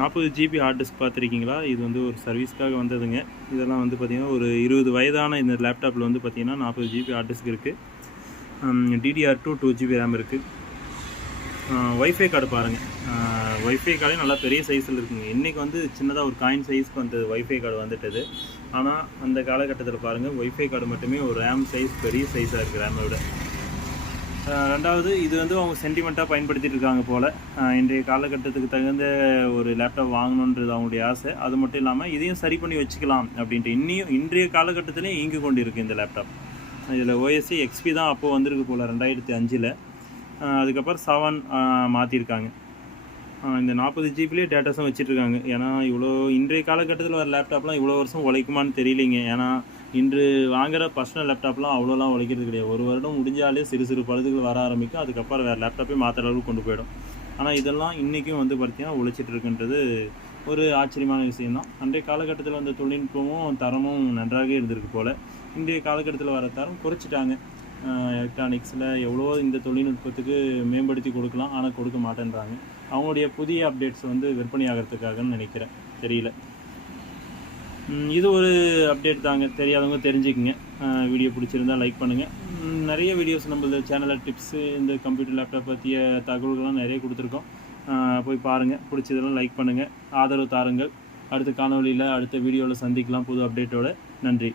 40 GB hard disk பார்த்துருக்கீங்களா? இது வந்து ஒரு சர்வீஸ்க்காக வந்ததுங்க. இதெல்லாம் வந்து பார்த்திங்கன்னா ஒரு 20 வயதான இந்த லேப்டாப்பில் வந்து பார்த்திங்கன்னா 40 ஜிபி ஹார்ட் டிஸ்க் இருக்குது. DDR2 2 ஜிபி ரேம் இருக்குது. ஒய்ஃபை கார்டு பாருங்கள். ஒய்ஃபை கார்டே நல்லா பெரிய சைஸில் இருக்குங்க. இன்றைக்கி வந்து சின்னதாக ஒரு காயின் சைஸ்க்கு வந்தது ஒய்ஃபை கார்டு வந்துட்டது. ஆனால் அந்த காலகட்டத்தில் பாருங்கள், ஒய்ஃபை கார்டு மட்டுமே ஒரு ரேம் சைஸ் பெரிய சைஸாக இருக்குது ரேமை விட. ரெண்டாவது, இது வந்து அவங்க சென்டிமெண்ட்டாக பயன்படுத்திகிட்டு இருக்காங்க போல். இன்றைய காலகட்டத்துக்கு தகுந்த ஒரு லேப்டாப் வாங்கணுன்றது அவங்களுடைய ஆசை. அது மட்டும் இல்லாமல் இதையும் சரி பண்ணி வச்சுக்கலாம் அப்படின்ட்டு இன்றைய காலகட்டத்திலையும் இயங்கி கொண்டு இருக்குது இந்த லேப்டாப். இதில் OS XP தான் அப்போது வந்திருக்கு போல் 2005. அதுக்கப்புறம் 7 மாற்றிருக்காங்க. இந்த 40 ஜிபிலேயே டேட்டாஸும் வச்சுட்ருக்காங்க. ஏன்னா இன்றைய காலகட்டத்தில் வர லேப்டாப்லாம் இவ்வளோ வருஷம் உழைக்குமான்னு தெரியலிங்க. ஏன்னா இன்று வாங்குகிற பர்சனல் லேப்டாப்லாம் அவ்வளோலாம் உழைக்கிறது கிடையாது. ஒரு வருடம் முடிஞ்சாலே சிறு சிறு பழுதுகள் வர ஆரம்பிக்கும். அதுக்கப்புறம் வேறு லேப்டாப்பே மாற்றுற அளவுக்கு கொண்டு போயிடும். ஆனால் இதெல்லாம் இன்றைக்கும் வந்து பார்த்திங்கன்னா உழைச்சிட்ருக்குன்றது ஒரு ஆச்சரியமான விஷயந்தான். அன்றைய காலகட்டத்தில் வந்த தொழில்நுட்பமும் தரமும் நன்றாக இருந்திருக்கு போல். இன்றைய காலகட்டத்தில் வர தரம் குறைச்சிட்டாங்க. எலக்ட்ரானிக்ஸில் எவ்வளோ இந்த தொழில்நுட்பத்துக்கு மேம்படுத்தி கொடுக்கலாம், ஆனால் கொடுக்க மாட்டேன்றாங்க. அவங்களுடைய புதிய அப்டேட்ஸ் வந்து விற்பனை ஆகிறதுக்காகன்னு நினைக்கிறேன், தெரியல. இது ஒரு அப்டேட் தாங்க, தெரியாதவங்க தெரிஞ்சுக்குங்க. வீடியோ பிடிச்சிருந்தால் லைக் பண்ணுங்கள். நிறைய வீடியோஸ் நம்ம சேனலில் டிப்ஸு, இந்த கம்ப்யூட்டர் லேப்டாப் பற்றிய தகவல்கள்லாம் நிறைய கொடுத்துருக்கோம். போய் பாருங்கள். பிடிச்சதெல்லாம் லைக் பண்ணுங்கள், ஆதரவு தாருங்கள். அடுத்த காணொலியில் அடுத்த வீடியோவில் சந்திக்கலாம் புது அப்டேட்டோடு. நன்றி.